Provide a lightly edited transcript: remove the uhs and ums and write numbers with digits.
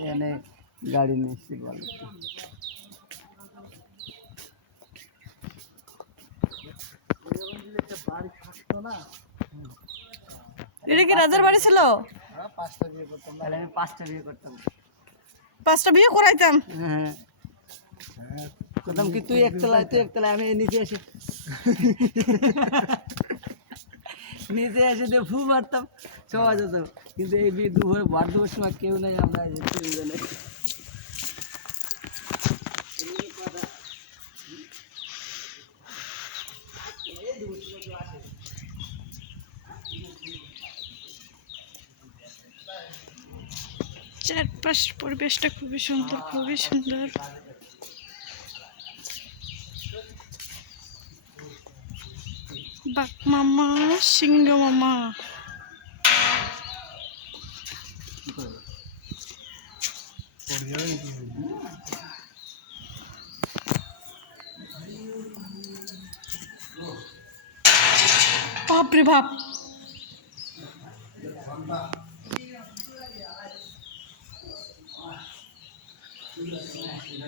এখানে গাড়ি নিচ্ছি বলে এটা কি রাজার বাড়ি ছিল? তাহলে আমি 5টা বিয়ে করতাম। 5টা বিয়ে করাইতাম। হ্যাঁ করতাম কি, তুই একতলায় আমি নিচে এসে দিয়ে ফু মারতাম, সবাই যেত। কিন্তু এই বিয়ে দুপুরে ভাত দেওয়ার সময় কেউ নাই, আমরা তিনজনে। 4পাশ পরিবেশটা খুবই সুন্দর, খুবই সুন্দর। বাঘ মামা, সিংহ মামা। বাপরে বাপ।